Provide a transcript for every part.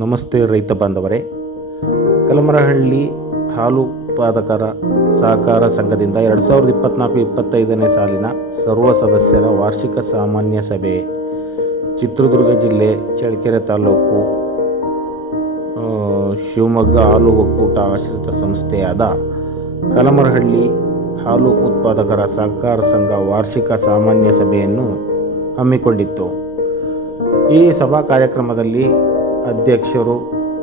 ನಮಸ್ತೆ ರೈತ ಬಾಂಧವರೇ. ಕಲಮರಹಳ್ಳಿ ಹಾಲು ಉತ್ಪಾದಕರ ಸಹಕಾರ ಸಂಘದಿಂದ ಎರಡು ಸಾವಿರದ ಇಪ್ಪತ್ತ್ನಾಲ್ಕು ಇಪ್ಪತ್ತೈದನೇ ಸಾಲಿನ ಸರ್ವ ಸದಸ್ಯರ ವಾರ್ಷಿಕ ಸಾಮಾನ್ಯ ಸಭೆ, ಚಿತ್ರದುರ್ಗ ಜಿಲ್ಲೆ ಚಳ್ಳಕೆರೆ ತಾಲೂಕು ಶಿವಮೊಗ್ಗ ಹಾಲು ಒಕ್ಕೂಟ ಆಶ್ರಿತ ಸಂಸ್ಥೆಯಾದ ಕಲಮರಹಳ್ಳಿ ಹಾಲು ಉತ್ಪಾದಕರ ಸಹಕಾರ ಸಂಘ ವಾರ್ಷಿಕ ಸಾಮಾನ್ಯ ಸಭೆಯನ್ನು ಹಮ್ಮಿಕೊಂಡಿತ್ತು. ಈ ಸಭಾ ಕಾರ್ಯಕ್ರಮದಲ್ಲಿ ಅಧ್ಯಕ್ಷರು,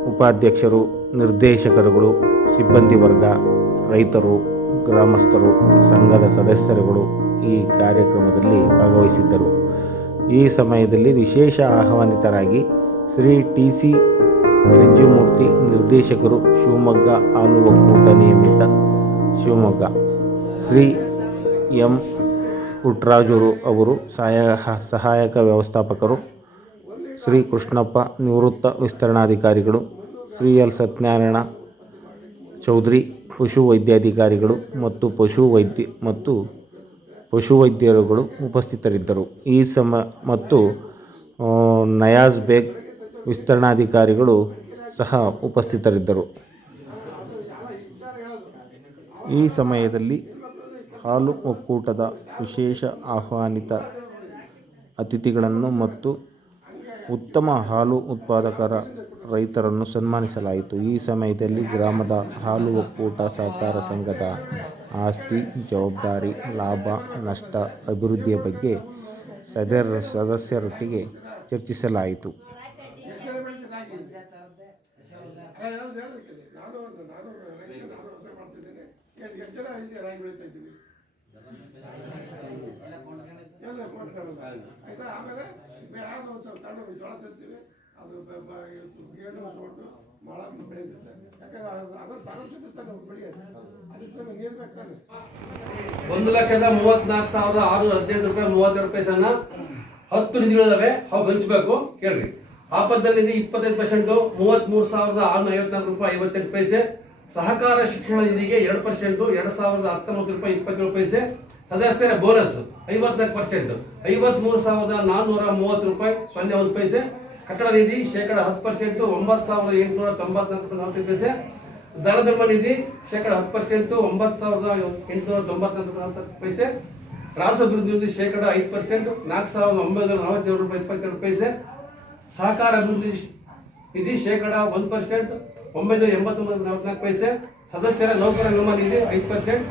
ಉಪಾಧ್ಯಕ್ಷರು, ನಿರ್ದೇಶಕರುಗಳು, ಸಿಬ್ಬಂದಿ ವರ್ಗ, ರೈತರು, ಗ್ರಾಮಸ್ಥರು, ಸಂಘದ ಸದಸ್ಯರುಗಳು ಈ ಕಾರ್ಯಕ್ರಮದಲ್ಲಿ ಭಾಗವಹಿಸಿದ್ದರು. ಈ ಸಮಯದಲ್ಲಿ ವಿಶೇಷ ಆಹ್ವಾನಿತರಾಗಿ ಶ್ರೀ ಟಿ ಸಿ ಸಂಜೀವಮೂರ್ತಿ, ನಿರ್ದೇಶಕರು ಶಿವಮೊಗ್ಗ ಹಾಲು ಒಕ್ಕೂಟ ನಿಯಮಿತ ಶಿವಮೊಗ್ಗ. ಶ್ರೀ ಎಂ ಪುಟ್ರಾಜುರು ಅವರು ಸಹಾಯ, ಸಹಾಯಕ ವ್ಯವಸ್ಥಾಪಕರು ಶ್ರೀ ಕೃಷ್ಣಪ್ಪ ನಿವೃತ್ತ ವಿಸ್ತರಣಾಧಿಕಾರಿಗಳು, ಶ್ರೀ ಎಲ್ ಸತ್ಯನಾರಾಯಣ ಚೌಧರಿ, ಪಶು ವೈದ್ಯಾಧಿಕಾರಿಗಳು ಮತ್ತು ಪಶು ವೈದ್ಯ ಮತ್ತು ಪಶು ವೈದ್ಯರುಗಳು ಉಪಸ್ಥಿತರಿದ್ದರು. ಈ ಸಮ ಮತ್ತು ನಯಾಜ್ ಬೇಗ್ ವಿಸ್ತರಣಾಧಿಕಾರಿಗಳು ಸಹ ಉಪಸ್ಥಿತರಿದ್ದರು. ಈ ಸಮಯದಲ್ಲಿ ಹಾಲು ಒಕ್ಕೂಟದ ವಿಶೇಷ ಆಹ್ವಾನಿತ ಅತಿಥಿಗಳನ್ನು ಮತ್ತು ಉತ್ತಮ ಹಾಲು ಉತ್ಪಾದಕರ ರೈತರನ್ನು ಸನ್ಮಾನಿಸಲಾಯಿತು ಈ ಸಮಯದಲ್ಲಿ ಗ್ರಾಮದ ಹಾಲು ಒಕ್ಕೂಟ ಸಹಕಾರ ಸಂಘದ ಆಸ್ತಿ ಜವಾಬ್ದಾರಿ ಲಾಭ ನಷ್ಟ ಅಭಿವೃದ್ಧಿಯ ಬಗ್ಗೆ ಸದರ್ ಸದಸ್ಯರೊಟ್ಟಿಗೆ ಚರ್ಚಿಸಲಾಯಿತು ಕೊಂಡ್ಕೊಳ್ಳೋದು. ಆಯ್ತಾ? ಆಮೇಲೆ ಯಾವ್ದೋ ಒಂದು ಸ್ವಲ್ಪ ಜೋಳ ಸೇರ್ತೀವಿ ಅದು ಒಂದು ಲಕ್ಷದ ಮೂವತ್ನಾಲ್ಕು ಸಾವಿರದ ಆರು ಹದಿನೈದು ರೂಪಾಯಿ, ಮೂವತ್ತೆರಡು ರೂಪಾಯಿ ಸಣ್ಣ ಹತ್ತು ನಿಧಿಗಳಿದಾವೆ. ಅವು ಹಂಚಬೇಕು. ಕೇಳ್ರಿ. ಆಪದಲ್ಲಿ ಇಪ್ಪತ್ತೈದು ಪರ್ಸೆಂಟು, ಮೂವತ್ಮೂರು ಸಾವಿರದ ಆರುನೂರ ಐವತ್ನಾಲ್ಕು ರೂಪಾಯಿ, ಐವತ್ತೆಂಟು ಪೈಸೆ. ಸಹಕಾರ ಶಿಕ್ಷಣ ನಿಧಿಗೆ ಎರಡು ಪರ್ಸೆಂಟ್, ಎರಡು ಸಾವಿರದ ಹತ್ತೊಂಬತ್ತು ರೂಪಾಯಿ ಇಪ್ಪತ್ತೇಳು ಪೈಸೆ. ಸದಸ್ಯರ ಬೋನಸ್ ಐವತ್ನಾಲ್ಕು ಪರ್ಸೆಂಟ್ ಐವತ್ಮೂರು ಸಾವಿರದ ನಾನ್ನೂರ ಮೂವತ್ತು ರೂಪಾಯಿ ಸೊನ್ನೆ ಒಂದು ಪೈಸೆ. ಕಟ್ಟಡ ನಿಧಿ ಶೇಕಡ ಹತ್ತು ಪರ್ಸೆಂಟ್ ಒಂಬತ್ತು ಸಾವಿರದ ಎಂಟುನೂರ ತೊಂಬತ್ನಾಲ್ಕು ನಲವತ್ತೈದು ಪೈಸೆ. ಧರ್ಮ ನಿಧಿ ಶೇಕಡ ಹತ್ತು ಪರ್ಸೆಂಟ್ ಒಂಬತ್ತು ಸಾವಿರದ ಎಂಟುನೂರ ತೊಂಬತ್ನಾಲ್ಕು ರೂಪಾಯಿ ನಲವತ್ತು ಪೈಸೆ ರಾಷ್ಟ್ರಾಭಿವೃದ್ಧಿ ನಿಧಿ ಶೇಕಡ ಐದು ಪರ್ಸೆಂಟ್ ನಾಲ್ಕು ಸಾವಿರದ ಒಂಬೈನೂರ ನಲವತ್ತೇಳು ರೂಪಾಯಿ ಇಪ್ಪತ್ತೆರಡು ಪೈಸೆ. ಸಹಕಾರ ಅಭಿವೃದ್ಧಿ ನಿಧಿ ಶೇಕಡ ಒಂದು ಪರ್ಸೆಂಟ್ ಒಂಬೈನೂರ ಎಂಬತ್ತೊಂಬತ್ತು ನಲವತ್ನಾಲ್ಕು ಪೈಸೆ. ಸದಸ್ಯರ ನೌಕರ ನಿಮ್ಮ ನಿಧಿ ಐದು ಪರ್ಸೆಂಟ್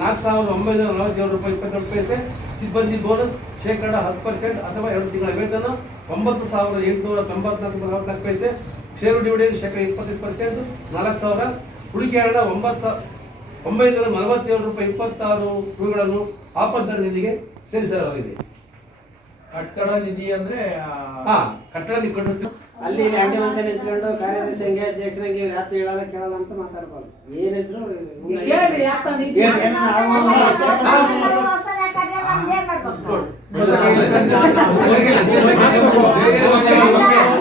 ನಾಲ್ಕು ಸಾವಿರದ ಒಂಬೈನೂರ ನಲವತ್ತೇಳು ರೂಪಾಯಿ ಇಪ್ಪತ್ತೆರಡು ಪೈಸೆ ಸಿಬ್ಬಂದಿ ಬೋನಸ್ ಶೇಕಡ ಹತ್ತು ಪರ್ಸೆಂಟ್ ಅಥವಾ ಎರಡು ತಿಂಗಳ ವೇತನ ಒಂಬತ್ತು ಸಾವಿರದ ಎಂಟುನೂರ ತೊಂಬತ್ನಾಲ್ಕು ನಲವತ್ನಾಲ್ಕು ಪೈಸೆ ಷೇರು ಡಿವಿಡೆಂಡ್ ಶೇಕಡ ಇಪ್ಪತ್ತೈದು ಪರ್ಸೆಂಟ್ ನಾಲ್ಕು ಸಾವಿರ ಹೂಡಿಕೆ ಹಣ ಒಂಬತ್ತು ಸಾವಿರ ಒಂಬೈನೂರ ನಲವತ್ತೇಳು ರೂಪಾಯಿ ಇಪ್ಪತ್ತಾರು ರೂಪಾಯಿಗಳನ್ನು ಆಪತ್ತರ ನಿಧಿಗೆ ಸೇರಿಸಲಾಗಿದೆ ಕಟ್ಟಡ ನಿಧಿ ಅಂದರೆ ಹಾಂ ಹಾ ಕಟ್ಟಡ ನಿಧಿ ಕಟ್ಟಿಸ್ತೀವಿ. ಅಲ್ಲಿ ಎಂಡಿ ಅಂತ ನಿಂತ್ಕೊಂಡು ಕಾರ್ಯದರ್ಶಿ ಹಂಗೆ ಅಧ್ಯಕ್ಷರಂಗೆ ಇವ್ರು ಯಾತು ಹೇಳೋದ ಕೇಳೋದ ಅಂತ ಮಾತಾಡ್ಬಾರ್ದು ಏನಿದ್ರು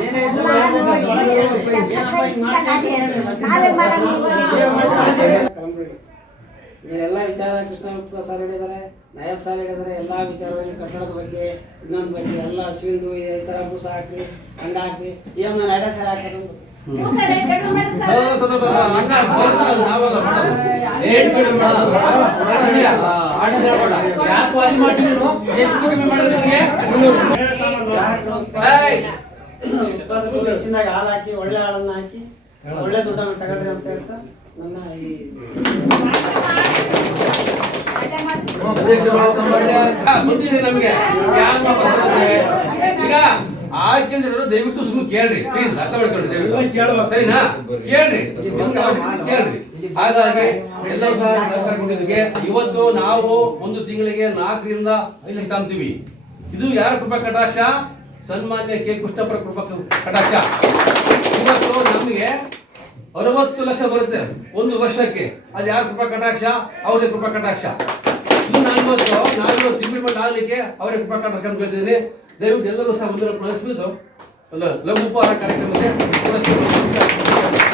ಏನೇ ಇದ್ರು ಇದೆಲ್ಲ ವಿಚಾರ ಕೃಷ್ಣ ಸರ್ ಹೇಳಿದ್ದಾರೆ ನಯ ಸರ್ ಹೇಳಿದ್ದಾರೆ ಎಲ್ಲ ವಿಚಾರದಲ್ಲಿ ಕಟ್ಟಡದ ಬಗ್ಗೆ ಇನ್ನೊಂದು ಬಗ್ಗೆ ಎಲ್ಲ ಹಸುವಿಂದು ಈ ಥರ ಬೂಸ ಹಾಕಿ ಹಂಡ ಹಾಕಿ ಏನು ನಾನು ಅಡ ಸರ್ ಹಾಕಿ ಮೂಸರೆ ಕಡಿಮೆ ಸರ್. ಹೌದು, ಹೌದು, ಹೌದು, ಹಂಗ ಬರೋದು ನಾವಲ್ಲ ಮಾಡೋದು. ಏನ್ ಕಡಿಮೆ ಮಾಡೋದು? ಆ, ಆಡಿದ್ರೆ ಬೇಡ. ಎಷ್ಟು ಕಡಿಮೆ ಮಾಡೋದು ನಿಮ್ಗೆ? ಏಯ್! ಉತ್ಪಾದಕರು ಹೆಚ್ಚಿನಾಗಿ ಹಾಲು ಹಾಕಿ ಒಳ್ಳೆ ಹಾಳನ್ನ ಹಾಕಿ ಒಳ್ಳೆ ದುಡ್ಡನ್ನು ತಗೊಳ್ರಿ ಅಂತ ಹೇಳ್ತಾ ನನ್ನ ಈ? ಈಗ ಆಯ್ಕೆಂದಿರೋರು ದಯವಿಟ್ಟು ಸುಮ್ಮನೆ ಕೇಳ್ರಿ. ಪ್ಲೀಸ್ ಅರ್ಥ ಮಾಡ್ಕೊಳ್ರಿ ದಯವಿಟ್ಟು. ಸರಿನಾ? ಕೇಳ್ರಿ. ನಿಮ್ಗೆ ಅವಶ್ಯಕತೆ ಕೇಳ್ರಿ. ಹಾಗಾಗಿ ಎಲ್ಲರೂ ಸಹ ಸಹಕಾರ ಕೊಟ್ಟಿದ್ದಕ್ಕೆ ಇವತ್ತು ನಾವು ಒಂದು ತಿಂಗಳಿಗೆ ನಾಲ್ಕರಿಂದ ಐದು ಲಕ್ಷ ಅಂತೀವಿ. ಇದು ಯಾರ ಕೃಪಾ ಕಟಾಕ್ಷ? ಸನ್ಮಾನ್ಯ ಕೆ. ಕೃಷ್ಣಪ್ಪರ ಕೃಪಾ ಕಟಾಕ್ಷ. ಇವತ್ತು ನಮಗೆ ಅರವತ್ತು ಲಕ್ಷ ಬರುತ್ತೆ ಒಂದು ವರ್ಷಕ್ಕೆ. ಅದು ಯಾರ ಕೃಪಾ ಕಟಾಕ್ಷ? ಅವ್ರಿಗೆ ಕೃಪಾ ಕಟಾಕ್ಷ. ಇನ್ನು ನಲ್ವತ್ತು ನಾಲ್ವತ್ತು ಇಂಪ್ಲಿಮೆಂಟ್ ಆಗ್ಲಿಕ್ಕೆ ಅವರೇ ಕೃಪಾ ಕಟಾಕ್ಷ ಅಂತ ಹೇಳ್ತಿದ್ದೀನಿ ದಯವಿಟ್ಟು ಎಲ್ಲರೂ ಸಹ ಮುಂದೆ ಬಳಸ್ಬಿಟ್ಟು ಅಲ್ಲ ಲಘು ಉಪಹಾರ ಕಾರ್ಯಕ್ರಮಕ್ಕೆ ಬಳಸ್ಬಿಟ್ಟು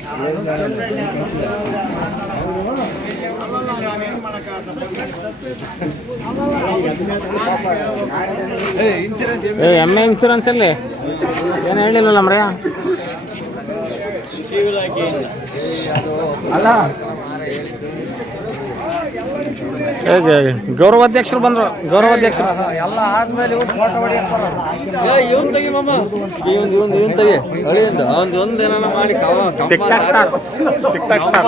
ಹಸಿನ ಎ ಇನ್ಶೂರೆನ್ಸ್ ಏ ಇನ್ಸೂರೆನ್ಸ್ ಅಲ್ಲಿ? ಏನು ಹೇಳಿಲ್ಲಲ್ಲ ನಮ್ರೆ ಅಲ್ಲ? ಹೇಗೆ? ಗೌರವಾಧ್ಯಕ್ಷರು ಬಂದ್ರು. ಗೌರವಾಧ್ಯಕ್ಷರು. ಎಲ್ಲ ಆದ್ಮೇಲೆ ಫೋಟೋ ಇವನ್ ತೆಗಿ ಮಾಮ. ಇವನ್ ಇವನ್ ಇವನ್ ತೆಗಿ. ಅಳಿಯಿಂದ. ಅವನ್ ಒಂದ್ ಏನಾನ ಮಾಡಿ ಕವ TikTok star. TikTok star.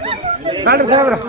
Doctor போகிறோம்